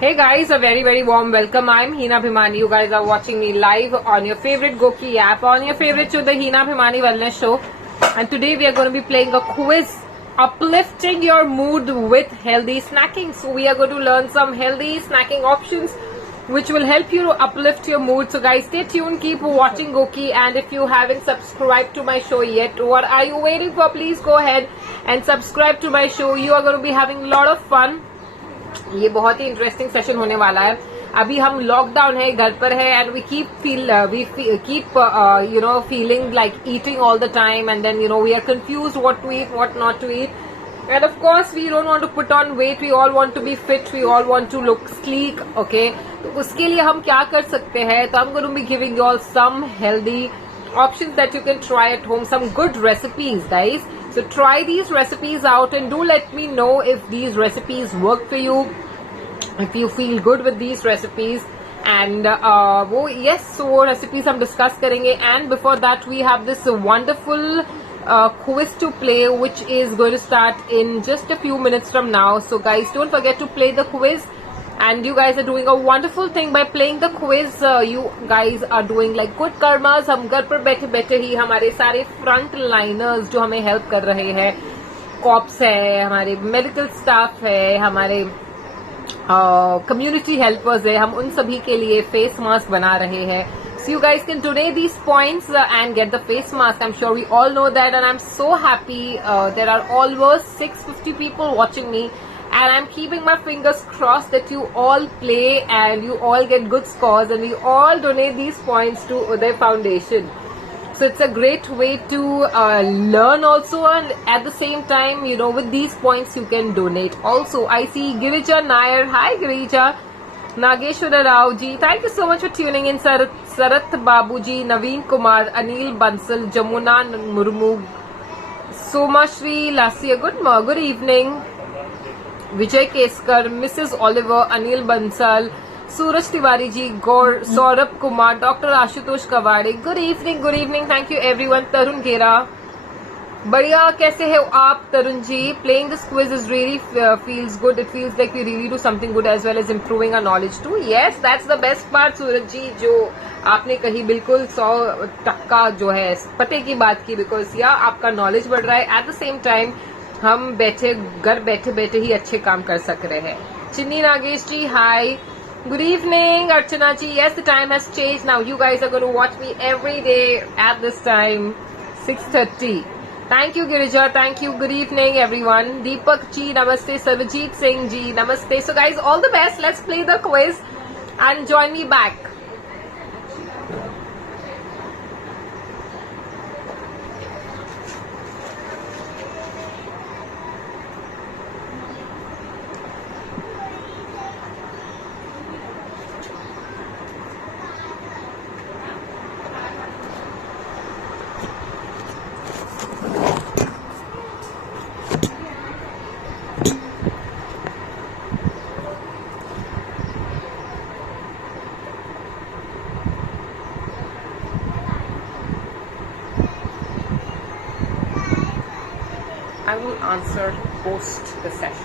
Hey guys, a very warm welcome. I'm Hina Bhimani. You guys are watching me live on your favorite Goki app, on your favorite show, the Hina Bhimani Wellness Show. And today we are going to be playing a quiz, uplifting your mood with healthy snacking. So we are going to learn some healthy snacking options which will help you to uplift your mood. So guys, stay tuned, keep watching Goki, and if you haven't subscribed to my show yet, what are you waiting for? Please go ahead and subscribe to my show. You are going to be having a lot of fun. ये बहुत ही interesting session होने वाला है. अभी हम lockdown है, घर पर है, and we keep feeling like eating all the time, and then we are confused what to eat, what not to eat. And of course, we don't want to put on weight. We all want to be fit. We all want to look sleek. Okay. तो उसके लिए हम क्या कर सकते हैं? तो I'm going to be giving you all some healthy options that you can try at home. Some good recipes, guys. So try these recipes out and do let me know if these recipes work for you. If you feel good with these recipes. And वो recipes हम discuss करेंगे. And before that, we have this wonderful quiz to play, which is going to start in just a few minutes from now. So guys, don't forget to play the quiz, and you guys are doing a wonderful thing by playing the quiz. You guys are doing like good karmas. हम घर पर बैठे बैठे ही हमारे सारे front liners जो हमें help कर रहे हैं, कॉप्स है, हमारे मेडिकल स्टाफ है, हमारे कम्युनिटी हेल्पर्स है, हम उन सभी के लिए फेस मास्क बना रहे हैं. So you guys can donate these points and get the face mask. I'm sure we all know that, and I'm so happy. There are almost 650 people watching me, and I'm keeping my fingers crossed that you all play and you all get good scores and you all donate these points to Uday Foundation. So it's a great way to learn also, and at the same time, with these points you can donate. Also, I see Girija Nair. Hi Girija. Nageshwara Rao ji, thank you so much for tuning in. Sarat Babu ji, Naveen Kumar, Anil Bansal, Jamuna Murmu, Somashri Lassia, good evening. Vijay Keskar, Mrs. Oliver, Anil Bansal, Suraj Tiwari ji, Gaur, Saurabh Kumar, Dr. Ashutosh Kawade, good evening, thank you everyone. Tarun Gera, बढ़िया, कैसे है आप Tarun ji? Playing this quiz is really feels good. It feels like we really do something good as well as improving our knowledge too. Yes, that's the best part, सूरज जी, जो आपने कही बिल्कुल 100% जो है पते की बात की, बिकॉज आपका नॉलेज बढ़ रहा है, एट द सेम टाइम हम घर बैठे बैठे ही अच्छे काम कर सक रहे हैं. Chinni Nagesh ji, hi, good evening. Archana ji, yes, the time has changed now. You guys are going to watch me every day at this time, 6:30. Thank you, Girija. Thank you. Good evening, everyone. Deepak ji, namaste. Sarvajit Singh ji, namaste. So, guys, all the best. Let's play the quiz and join me back. I will answer post the session.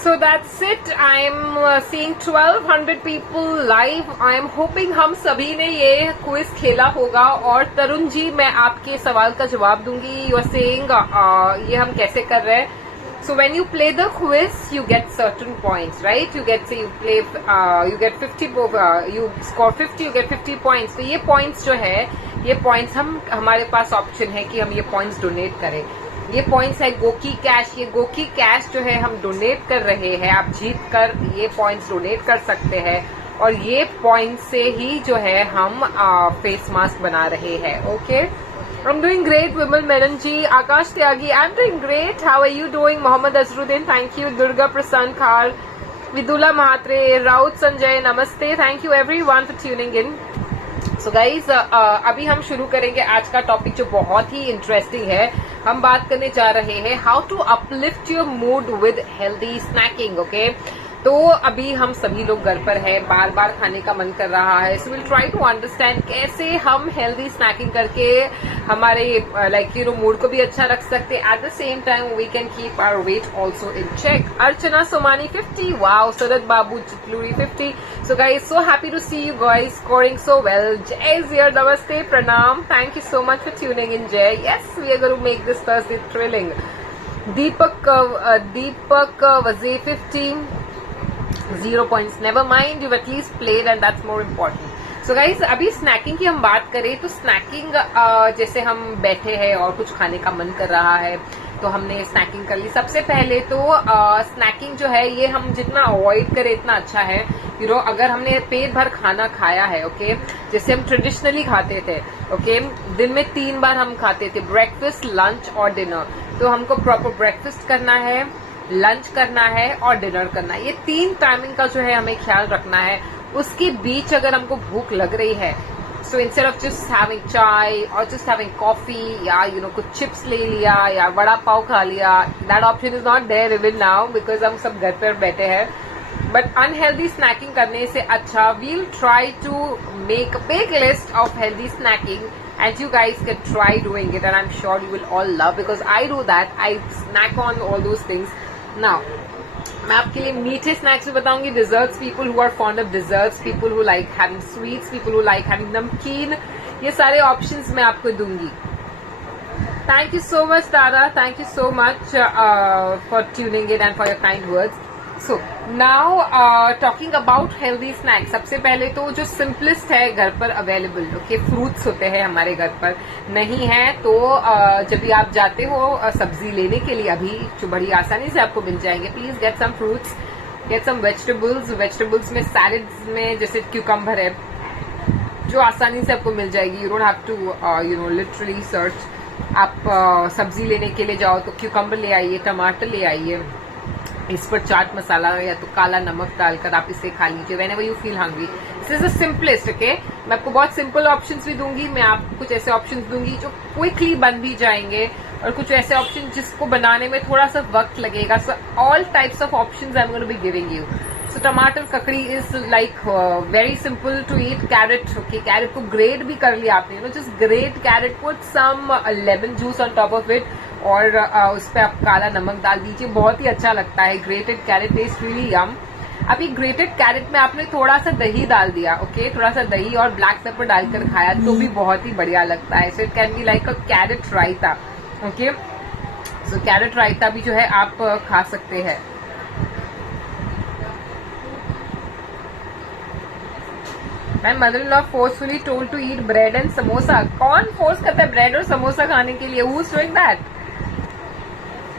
So that's it. I'm seeing 1200 people live. I am hoping हम सभी ने ये quiz खेला होगा. और तरुण जी, मैं आपके सवाल का जवाब दूंगी. You are saying ये हम कैसे कर रहे हैं? So when you play the quiz, you get certain points, right? You get, say, you get 50, you score 50, you get 50 points. तो ये points जो है, ये points हमारे पास option है कि हम ये points donate करें. ये पॉइंट्स है गोकी कैश. ये गोकी कैश जो है हम डोनेट कर रहे हैं. आप जीत कर ये पॉइंट्स डोनेट कर सकते हैं और ये पॉइंट से ही जो है हम फेस मास्क बना रहे हैं. Okay, I am doing great. Vimal Menon ji, Akash Tyagi, I am doing great. How are you doing? Mohammed Azharuddin, thank you. Durga Prasanna Khar, Vidula Mhatre, Raut Sanjay, नमस्ते. Thank you everyone for tuning in. So guys, अभी हम शुरू करेंगे आज का टॉपिक जो बहुत ही इंटरेस्टिंग है. हम बात करने जा रहे हैं how to uplift your mood with healthy snacking. Okay, तो अभी हम सभी लोग घर पर हैं, बार बार खाने का मन कर रहा है. So will try to understand कैसे हम हेल्दी स्नैकिंग करके हमारे लाइक मूड को भी अच्छा रख सकते. At the same time we can keep our weight also in check. Archana Somani 50, wow. Sharad Babu Chitluri 50. So guys, so happy to see you guys scoring so well. Jay Jiyar, नमस्ते, प्रणाम. Thank you so much for tuning in. Jay, yes, we are going to make this Thursday thrilling. Deepak Vaje 50. 0 points. Never mind, you've at least played and that's more important. So guys, अभी snaking की हम बात करें तो snaking जैसे हम बैठे हैं और कुछ खाने का मन कर रहा है तो हमने स्नैकिंग कर ली. सबसे पहले तो स्नैकिंग जो है ये हम जितना अवॉइड करें इतना अच्छा है. अगर हमने पेट भर खाना खाया है, ओके, जैसे हम ट्रेडिशनली खाते थे, ओके, दिन में 3 बार हम खाते थे, ब्रेकफास्ट, लंच और डिनर. तो हमको प्रॉपर ब्रेकफास्ट करना है, लंच करना है और डिनर करना है. ये 3 टाइमिंग का जो है हमें ख्याल रखना है. उसके बीच अगर हमको भूख लग रही है, so instead of just having चाय और जस्ट हैविंग कॉफी या कुछ चिप्स ले लिया या वड़ा पाव खा लिया, that option is not there even now because हम सब घर पर बैठे हैं. बट अनहेल्दी स्नैकिंग करने से अच्छा we'll try to make a big list of healthy snacking and you guys can try doing it and I'm sure you will all love because I do that. I snack on all those things. Now, मैं आपके लिए मीठे snacks भी बताऊंगी, desserts, people who are fond of desserts, people who like having sweets, people who like having namkeen, ये सारे options मैं आपको दूंगी. Thank you so much Tara, thank you so much for tuning in and for your kind words. So now talking about healthy snacks. सबसे पहले तो जो simplest है घर पर अवेलेबल, ओके, फ्रूट्स होते हैं हमारे घर पर. नहीं है तो जब भी आप जाते हो सब्जी लेने के लिए अभी जो बड़ी आसानी से आपको मिल जाएंगे, please get some fruits, get some vegetables. Vegetables में सैलेड्स में जैसे क्यूकम्बर है जो आसानी से आपको मिल जाएगी. You don't have to literally search. आप सब्जी लेने के लिए जाओ तो क्यूकम्बर ले आइए, टमाटर ले आइए, इस पर चाट मसाला या तो काला नमक डालकर आप इसे खा लीजिए whenever you feel hungry. This is the simplest, okay? मैं आपको बहुत सिंपल ऑप्शंस भी दूंगी. मैं आपको कुछ ऐसे ऑप्शंस दूंगी जो क्विकली बन भी जाएंगे और कुछ ऐसे ऑप्शन जिसको बनाने में थोड़ा सा वक्त लगेगा. So all types of options I am going to be giving you. So टमाटर ककड़ी is like very simple to eat. Carrot, okay, carrot को ग्रेट भी कर लिया आपने, just grate carrot, put some lemon juice on top of it और उस पर आप काला नमक डाल दीजिए, बहुत ही अच्छा लगता है. ग्रेटेड कैरेट टेस्ट रियली यम. अभी ग्रेटेड कैरेट में आपने थोड़ा सा दही डाल दिया, ओके, थोड़ा सा दही और ब्लैक पेपर डालकर खाया तो भी बहुत ही बढ़िया लगता है. So it can be like a carrot raita, okay. So carrot raita भी जो है आप खा सकते हैं. My mother-in-law forcefully told to eat bread and samosa. कौन फोर्स करता है ब्रेड और समोसा खाने के लिए? Who's doing that?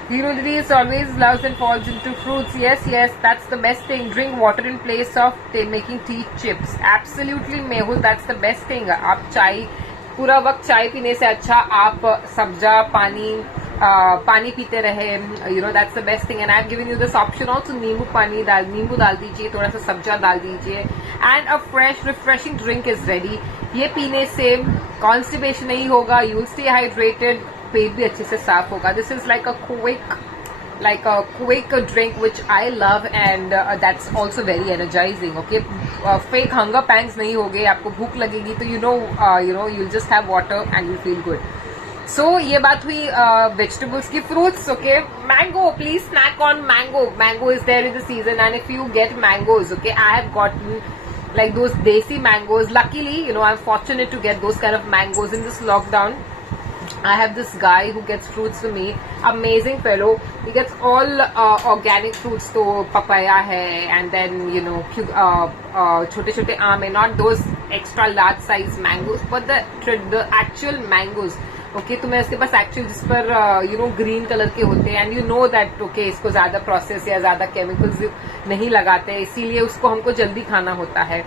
Hirudri is always loves and falls into fruits. Yes, that's the best thing. Drink water in place of making tea chips. Absolutely, Mehul, that's the best thing. आप चाय पूरा वक्त चाय पीने से अच्छा आप सब्जा पानी पीते रहे. That's the best thing. And I've given you this option also. नींबू डाल दीजिए, थोड़ा सा सब्जा डाल दीजिए and a fresh refreshing drink is ready. ये पीने से कॉन्स्टिपेशन नहीं होगा, you will stay hydrated, पेट भी अच्छे से साफ होगा. This is like a quick drink which I love and that's also very energizing. Okay, fake hunger pangs नहीं होगे. आपको भूख लगेगी तो you'll just have water and you'll feel good. सो ये बात हुई वेजिटेबल्स की. Fruits. Okay, mango. Please snack on mango. Mango is there in the season and if you get mangoes, okay, I have gotten like those desi mangoes. Luckily, you know, I'm fortunate to get those kind of mangoes in this lockdown. I have this guy who gets fruits for me. Amazing fellow. He gets all organic fruits. So papaya hai, and then you know, chote chote aam hai. Not those extra large size mangoes, but the actual mangoes. Okay, तो मैं इसके पास actually जिस पर you know green colour के होते हैं, and you know that okay इसको ज्यादा प्रोसेस या ज्यादा केमिकल्स नहीं लगाते, इसीलिए उसको हमको जल्दी खाना होता है.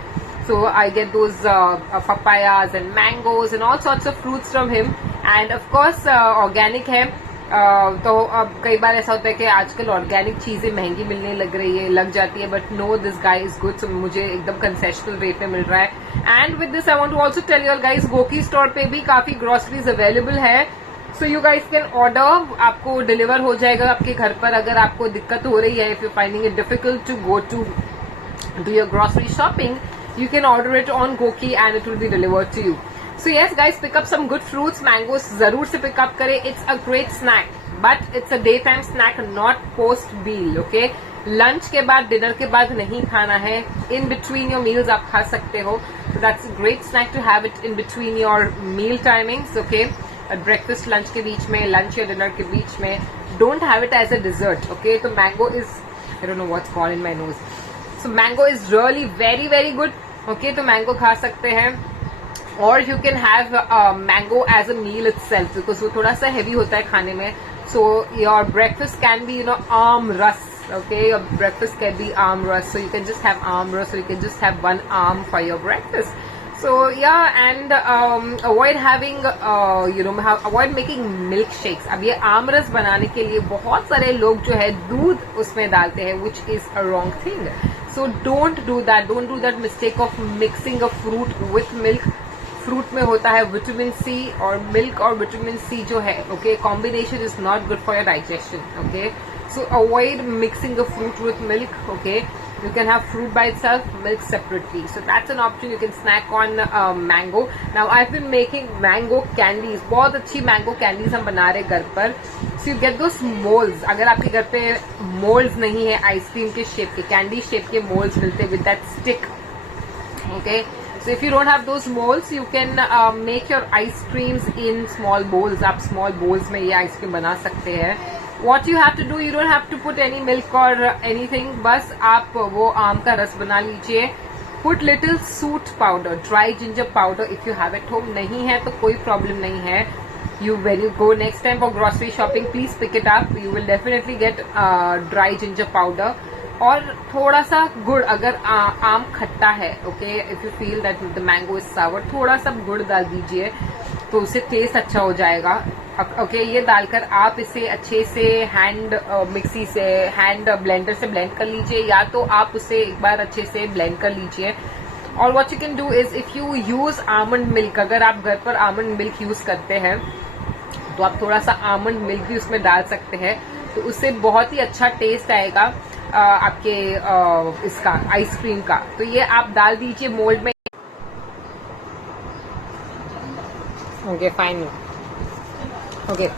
So I get those papayas and mangoes and all sorts of fruits from him. And of course organic है. तो अब कई बार ऐसा होता है कि आजकल ऑर्गेनिक चीजें महंगी मिलने लग जाती है, but no, this guy is good. So मुझे एकदम कंसेशनल रेट में मिल रहा है. And with this I want to also tell you guys, Goki store पे भी काफी ग्रोसरीज अवेलेबल है. So you guys can order. आपको डिलीवर हो जाएगा आपके घर पर. अगर आपको दिक्कत हो रही है, if you finding it difficult to go to do your grocery shopping, you can order it on Goki and it will be delivered to you. So yes guys, pick up some good fruits. Mangoes जरूर से pick up करें. It's a great snack, but it's a daytime snack, not post meal. Okay, lunch के बाद, dinner के बाद नहीं खाना है. In between your meals आप खा सकते हो. So that's a great snack to have it in between your meal timings. Okay, breakfast lunch के बीच में, lunch या dinner के बीच में. Don't have it as a dessert. Okay, तो mango is, I don't know what's gone in my nose. So mango is really very very good. Okay, तो mango खा सकते हैं. और you can have mango as a meal itself, because वो थोड़ा सा heavy होता है खाने में. So your breakfast can be, you know, aam ras. Okay, your breakfast can be arm rus, so you can just have arm rus, or you can just have one arm for your breakfast. So yeah, and avoid having avoid making milkshakes. अब ये आम रस बनाने के लिए बहुत सारे लोग जो है दूध उसमें डालते हैं, which is a wrong thing. So don't do that. Don't do that mistake of mixing a fruit with milk. Fruit में होता है विटामिन सी, और मिल्क और विटामिन सी जो है, okay, combination is not good for your digestion. Okay, so avoid mixing the fruit with milk. Okay, you can have fruit by itself, milk separately. So that's an option. You can snack on mango. Now I've been making mango candies. बहुत अच्छी mango candies हम बना रहे घर पर. So you get those molds. अगर आपके घर पे molds नहीं है आइसक्रीम के शेप के, कैंडी शेप के molds मिलते with that stick. Okay, so if you don't have those molds, you can make your ice creams in small bowls. आप small bowls में ये आइसक्रीम बना सकते हैं. What you have to do, you don't have to put any milk or anything. बस आप वो आम का रस बना लीजिए. Put little soot powder, dry ginger powder if you have at home. नहीं है तो कोई problem नहीं है. When you go next time for grocery shopping, please pick it up. You will definitely get dry ginger powder. और थोड़ा सा गुड़, अगर आम खट्टा है, okay, if you feel that the mango is sour, थोड़ा सा गुड़ डाल दीजिए तो उससे टेस्ट अच्छा हो जाएगा. ओके, ये डालकर आप इसे अच्छे से मिक्सी से, हैंड ब्लेंडर से ब्लेंड कर लीजिए, या तो आप उसे एक बार अच्छे से ब्लेंड कर लीजिए. और what you can do is, if you use almond milk, अगर आप घर पर आमंड मिल्क यूज करते हैं तो आप थोड़ा सा आमंड मिल्क भी उसमें डाल सकते हैं, तो उससे बहुत ही अच्छा टेस्ट आएगा आपके इसका आइसक्रीम का. तो ये आप डाल दीजिए मोल्ड में. Okay, fine. Okay,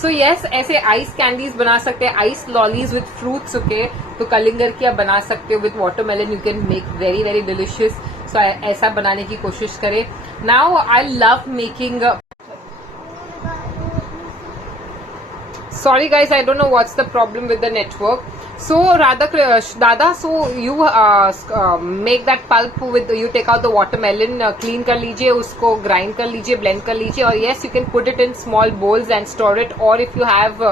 so yes, ऐसे आइस कैंडीज बना सकते हैं, ice lollies with fruits. Okay, तो कलिंगर की आप बना सकते हो with watermelon. You can make very very delicious. So ऐसा बनाने की कोशिश करें. Now I love making, sorry guys, I don't know what's the problem with the network. So Dada, so you make that pulp with, you take out the watermelon, clean कर लीजिए उसको, grind कर लीजिए, blend कर लीजिए, और yes, you can put it in small bowls and store it. Or if you have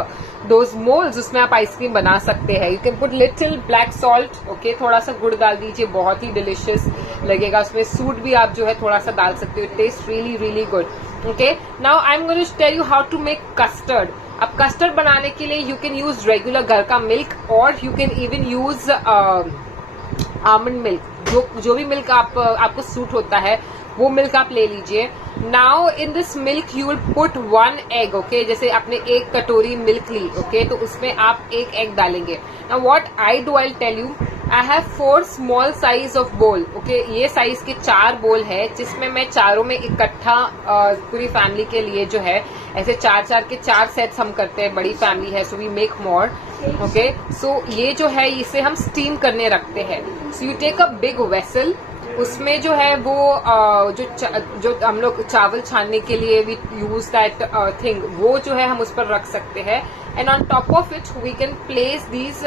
those molds, उसमें आप आइसक्रीम बना सकते हैं. You can put little black salt. Okay, थोड़ा सा गुड़ डाल दीजिए, बहुत ही delicious लगेगा. उसमें सूट भी आप जो है थोड़ा सा डाल सकते हो. It tastes really really good. Okay, now I'm going to tell you how to make custard. अब कस्टर्ड बनाने के लिए यू कैन यूज रेगुलर घर का मिल्क, और you can even use almond milk. जो भी मिल्क आपको सूट होता है वो मिल्क आप ले लीजिए. Now in this milk you will put 1 egg. Okay, जैसे आपने 1 कटोरी मिल्क ली, ओके, तो उसमें आप 1 egg डालेंगे. Now what I do, I tell you, I have 4 small size of bowl. Okay, ये साइज के 4 बोल है जिसमें मैं चारों में इकट्ठा पूरी फैमिली के लिए जो है ऐसे 4 के 4 सेट्स हम करते हैं. बड़ी फैमिली है so we make more. Okay, so ये जो है इसे हम स्टीम करने रखते हैं. So you take a big vessel. उसमें जो है वो जो हम लोग चावल छानने के लिए वी यूज दैट थिंग, वो जो है हम उस पर रख सकते हैं. And on top of it we can place these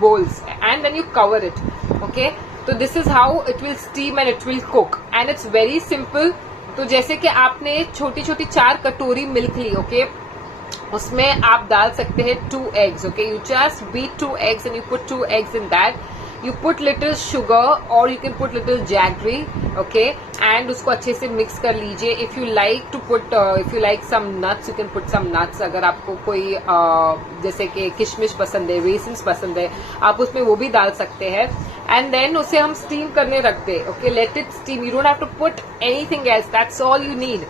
bowls and then you cover it. Okay, तो this is how it will steam and it will cook and it's very simple. तो जैसे कि आपने छोटी छोटी 4 कटोरी मिल्क ली. Okay, उसमें आप डाल सकते हैं 2 eggs. Okay, you just beat 2 eggs and you put 2 eggs in that. You put little sugar or you can put little jaggery. Okay, and उसको अच्छे से मिक्स कर लीजिए. If you like some nuts, you can put some nuts. अगर आपको कोई जैसे कि किशमिश पसंद है, रेसिन्स पसंद है, आप उसमें वो भी डाल सकते हैं. एंड देन उसे हम स्टीम करने रख दे. Okay, let it steam. You don't have to put anything else. That's all you need.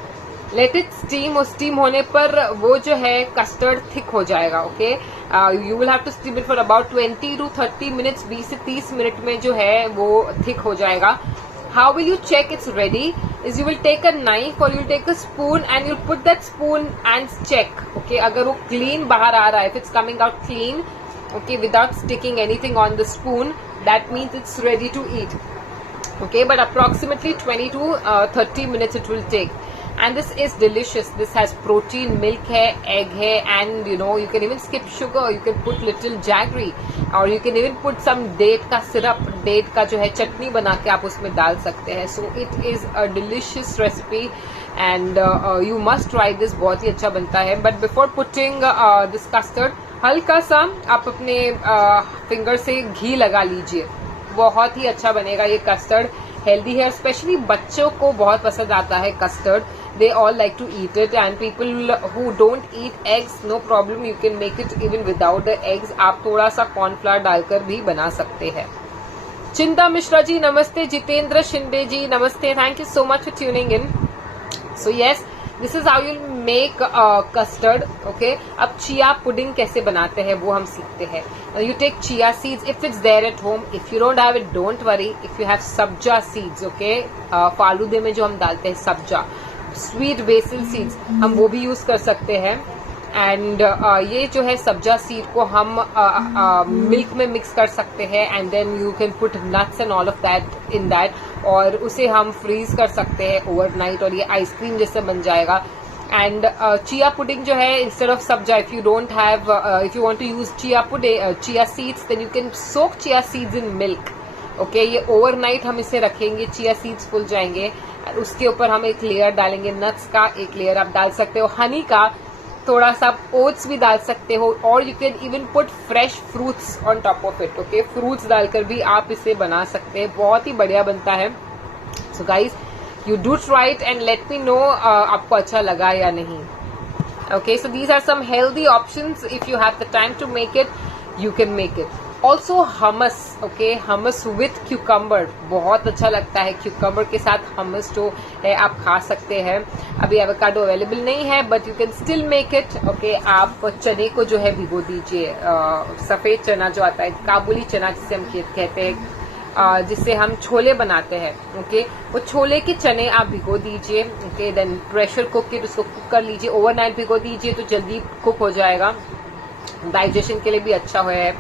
Let it steam. और स्टीम होने पर वो जो है कस्टर्ड थिक हो जाएगा. Okay, you will have to steam it for about 20 to 30 minutes. 20 से 30 minute में जो है वो थिक हो जाएगा. How will you check it's ready is you will take a knife और you will take a spoon and you put that spoon and check. Okay, अगर वो क्लीन बाहर आ रहा है, if it's coming out clean, okay, without sticking anything on the spoon, that means it's ready to eat. Okay, but approximately 20 to 30 minutes it will take. And this is delicious. This has protein, milk है, egg है, and you know you can even skip sugar. You can put little jaggery, or you can even put some date का syrup. Date का जो है चटनी बना के आप उसमें डाल सकते हैं. So it is a delicious recipe, and you must try this. बहुत ही अच्छा बनता है. But before putting this custard, हल्का सा आप अपने फिंगर से घी लगा लीजिए. बहुत ही अच्छा बनेगा ये कस्टर्ड. हेल्दी है, स्पेशली बच्चों को बहुत पसंद आता है custard. They all like to eat it. And people who don't eat eggs, no problem, you can make it even without the eggs. आप थोड़ा सा कॉर्नफ्लावर डालकर भी बना सकते हैं. चिंता मिश्रा जी नमस्ते. जितेंद्र शिंदे जी नमस्ते. Thank you so much for tuning in. So yes, this is how you make custard. Okay, अब चिया पुडिंग कैसे बनाते हैं वो हम सीखते हैं. You take chia seeds if it's there at home. If you don't have it don't worry. If you have sabja seeds, okay, फालूदे में जो हम डालते हैं सब्जा, स्वीट बेसिल सीड्स, हम वो भी यूज कर सकते हैं. एंड ये जो है सब्जा सीड को हम मिल्क में मिक्स कर सकते हैं. And then you can put nuts and all of that in that, और उसे हम फ्रीज कर सकते हैं ओवरनाइट और ये आइसक्रीम जैसे बन जाएगा. एंड चिया पुडिंग जो है instead of sabja, if you don't have, if you want to use chia seeds, then you can soak chia seeds in milk. Okay, ये ओवरनाइट हम इसे रखेंगे, चिया सीड्स फूल जाएंगे. उसके ऊपर हम एक लेयर डालेंगे नट्स का, एक लेयर आप डाल सकते हो हनी का, थोड़ा सा ओट्स भी डाल सकते हो, और you can even put fresh fruits on top of it. Okay, fruits डालकर भी आप इसे बना सकते हैं. बहुत ही बढ़िया बनता है. So guys, you do try it and let me know आपको अच्छा लगा या नहीं. Okay, so these are some healthy options. If you have the time to make it, you can make it. Also hummus, okay, hummus with cucumber बहुत अच्छा लगता है. cucumber के साथ hummus जो है आप खा सकते हैं. अभी एवोकाडो अवेलेबल नहीं है, but you can still make it. Okay, आप चने को जो है भिगो दीजिए. सफेद चना जो आता है, काबुली चना जिसे हम कहते हैं, जिससे हम छोले बनाते हैं. ओके, वो छोले के चने आप भिगो दीजिए. Okay, then pressure cook it, उसको कुक कर लीजिए. ओवरनाइट भिगो दीजिए तो जल्दी कुक हो जाएगा. डाइजेशन के लिए भी अच्छा है.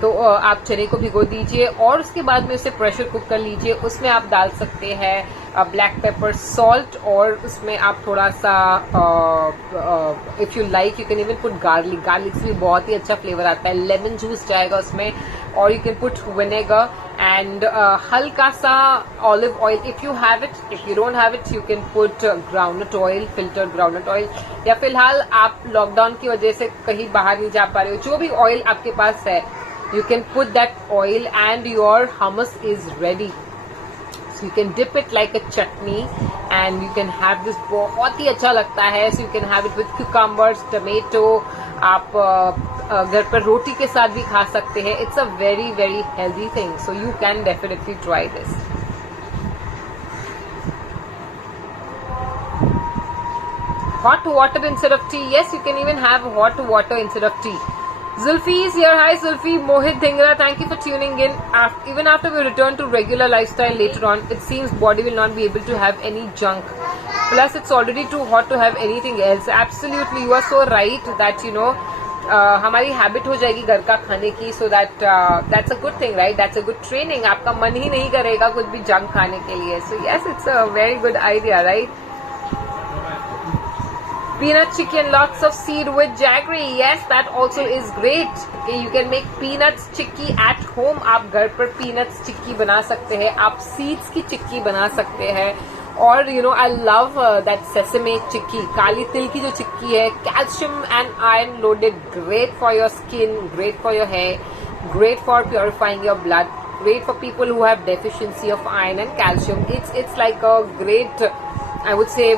तो आप चने को भिगो दीजिए और उसके बाद में उसे प्रेशर कुक कर लीजिए. उसमें आप डाल सकते हैं ब्लैक पेपर, सॉल्ट, और उसमें आप थोड़ा सा if you like you can even put garlic. Garlic से भी बहुत ही अच्छा फ्लेवर आता है. लेमन जूस जाएगा उसमें, और you can put vinegar and हल्का सा olive oil if you have it. If you don't have it you can put groundnut oil, filtered groundnut oil, या फिलहाल आप लॉकडाउन की वजह से कहीं बाहर नहीं जा पा रहे हो, जो भी ऑयल आपके पास है, you can put that oil and your hummus is ready. So you can dip it like a chutney and you can have this. बहुत ही अच्छा लगता है. So you can have it with cucumbers, tomato. आप घर पर रोटी के साथ भी खा सकते हैं. It's a very very healthy thing. So you can definitely try this. Hot water instead of tea. Yes, you can even have hot water instead of tea. Zulfi is here. Hi Zulfi. Mohit Dhingra, thank you for tuning in. Even after we return to regular lifestyle later on, it seems body will not be able to have any junk. Plus it's already too hot to have anything else. Absolutely, you are so right that हमारी habit हो जाएगी घर का खाने की, so that's a good thing, right? That's a good training. आपका मन ही नहीं करेगा कुछ भी जंक खाने के लिए. So yes, it's a very good idea, right? Peanut chicken, lots of seed with jaggery. Yes, that also is great. Okay, you can make peanuts chikki at home. आप घर पर peanuts चिक्की बना सकते हैं. आप seeds की चिक्की बना सकते हैं. और I love that sesame चिक्की, काली तिल की जो चिक्की है, calcium and iron loaded, great for your skin, great for your hair, great for purifying your blood, great for people who have deficiency of iron and calcium. It's like a great, I would say,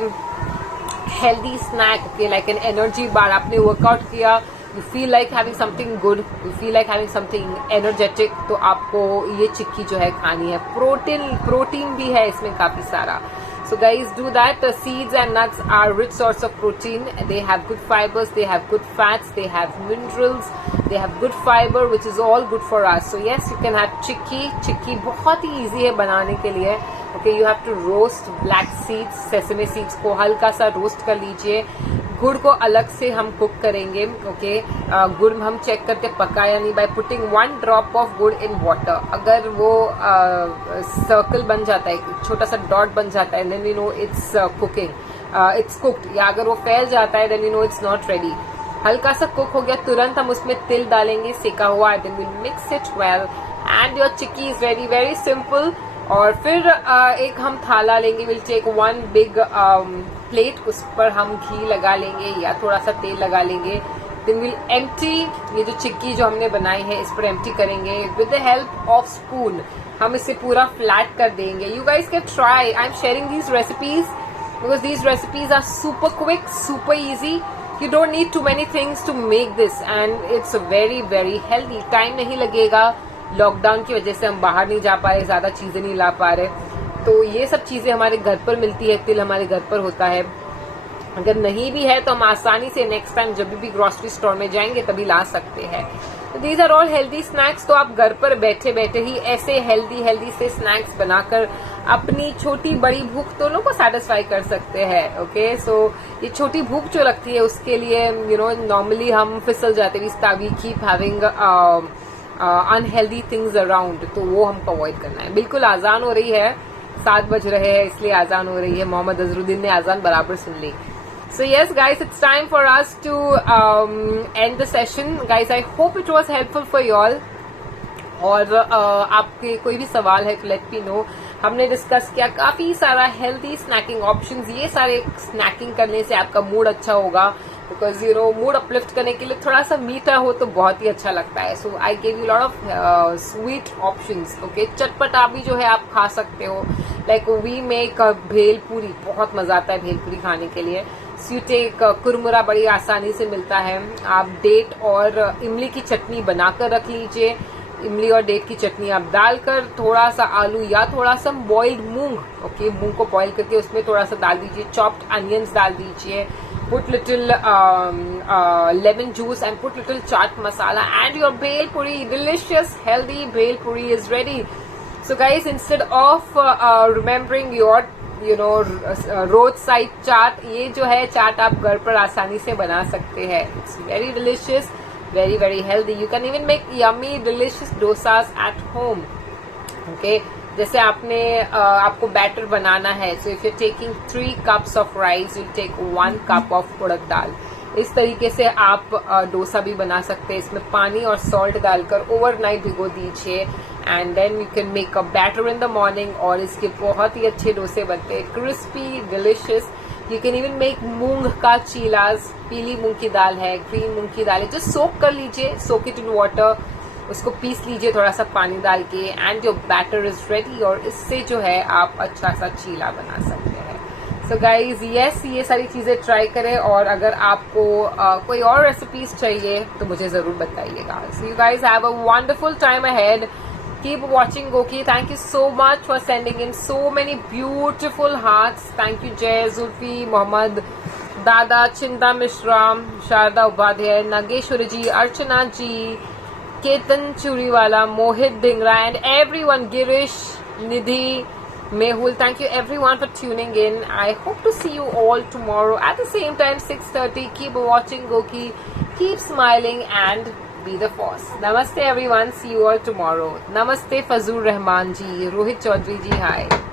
healthy snack, okay, like an energy bar. आपने workout किया, you feel like having something good, you feel like having something energetic, तो आपको ये चिक्की जो है खानी है. Protein भी है इसमें काफी सारा. So guys, do that. Seeds and nuts are rich source of protein. They have good fibers, they have good fats, they have minerals, they have good fiber, which is all good for us. So yes, you can have चिक्की बहुत ही easy है बनाने के लिए. Okay, you have to roast black seeds, sesame seeds को हल्का सा roast कर लीजिए. गुड़ को अलग से हम कुक करेंगे. ओके, गुड़ हम चेक करते पका या नहीं बाय पुटिंग 1 ड्रॉप ऑफ गुड़ इन वाटर. अगर वो सर्कल बन जाता है, छोटा सा डॉट बन जाता है, then we know it's cooking, it's cooked. या अगर वो फैल जाता है, then we know it's not ready. हल्का सा कुक हो गया, तुरंत हम उसमें तिल डालेंगे सेका हुआ. Then we mix it well and your chikki is ready. Very simple. और फिर एक हम थाला लेंगे. We'll take 1 big plate. उस पर हम घी लगा लेंगे या थोड़ा सा तेल लगा लेंगे. देन विल एम्प्टी, ये जो चिक्की जो हमने बनाई है इस पर एम्प्टी करेंगे with the help of spoon. हम इसे पूरा फ्लैट कर देंगे. You guys can try. I am sharing these recipes because these recipes are super quick, super easy. You don't need too many things to make this and it's very very healthy. Time नहीं लगेगा. Lockdown की वजह से हम बाहर नहीं जा पा रहे, ज्यादा चीजें नहीं ला पा रहे, तो ये सब चीजें हमारे घर पर मिलती है. तिल हमारे घर पर होता है. अगर नहीं भी है तो हम आसानी से नेक्स्ट टाइम जब भी ग्रोसरी स्टोर में जाएंगे तभी ला सकते हैं. तो these are all healthy snacks. तो आप घर पर बैठे बैठे ही ऐसे हेल्दी से स्नैक्स बनाकर अपनी छोटी बड़ी भूख दोनों को सेटिस्फाई कर सकते हैं. ओके, सो ये छोटी भूख जो लगती है उसके लिए नॉर्मली हम फिसल जाते हैं. We keep having unhealthy things around, तो वो हमको अवॉइड करना है. बिल्कुल आजान हो रही है, 7 बज रहे हैं इसलिए आजान हो रही है. मोहम्मद अजरुद्दीन ने आजान बराबर सुन ली. So yes guys, it's time for us to end the session. Guys, I hope it was helpful for you all. और आपके कोई भी सवाल है तो लेट मी नो. हमने डिस्कस किया काफी सारा हेल्दी स्नैकिंग ऑप्शंस. ये सारे स्नैकिंग करने से आपका मूड अच्छा होगा, बिकॉज मूड अपलिफ्ट करने के लिए थोड़ा सा मीठा हो तो बहुत ही अच्छा लगता है. So I give you lot of sweet options. Okay, चटपटा भी जो है आप खा सकते हो. लाइक वी मेक भेलपूरी, बहुत मजा आता है भेलपूरी खाने के लिए. सो यू टेक कुरमुरा, बड़ी आसानी से मिलता है. आप डेट और इमली की चटनी बनाकर रख लीजिए. इमली और डेट की चटनी आप डालकर थोड़ा सा आलू या थोड़ा सा बॉइल्ड मूंग, ओके, मूंग को बॉइल करके उसमें थोड़ा सा डाल दीजिए. चॉप्ड अनियंस डाल दीजिए. Put little lemon juice and put little chaat masala and your bhel puri, delicious healthy bhel puri is ready. So guys, instead of remembering your roadside chaat, ये जो है चाट आप घर पर आसानी से बना सकते हैं. It's very delicious, very very healthy. You can even make yummy delicious dosas at home. Okay, जैसे आपको बैटर बनाना है. So if you taking 3 cups of rice, you take 1 cup of urad dal. इस तरीके से आप डोसा भी बना सकते हैं. इसमें पानी और सॉल्ट डालकर ओवरनाइट भिगो दीजिए and then you can make a batter in the morning. और इसके बहुत ही अच्छे डोसे बनते हैं, crispy delicious. You can even make moong का चीलास. पीली मूंग की दाल है, ग्रीन मूंग की दाल है, जो सोक कर लीजिए, सोक इट इन वाटर. उसको पीस लीजिए थोड़ा सा पानी डाल के and your batter is ready. और इससे जो है आप अच्छा सा चीला बना सकते हैं. सो गाइज यस, ये सारी चीजें ट्राई करें. और अगर आपको कोई और रेसिपीज चाहिए तो मुझे जरूर बताइएगा. So you guys have a wonderful time ahead. Keep watching Goki. Thank you so much for sending in so many beautiful hearts. Thank you Jay, Zulfi, Mohammed, दादा, चिंता मिश्रा, शारदा उपाध्याय, नागेश्वरी जी, अर्चना जी, केतन चूरीवाला, मोहित Dhingra, and everyone, Girish, Nidhi, Mehul, thank you everyone for tuning in. I hope to see you all tomorrow at the same time, 6:30. Keep watching Goki, keep smiling and be the force. Namaste everyone, see you all tomorrow. Namaste Fazur Rahman ji, Rohit Chaudhary ji, hi.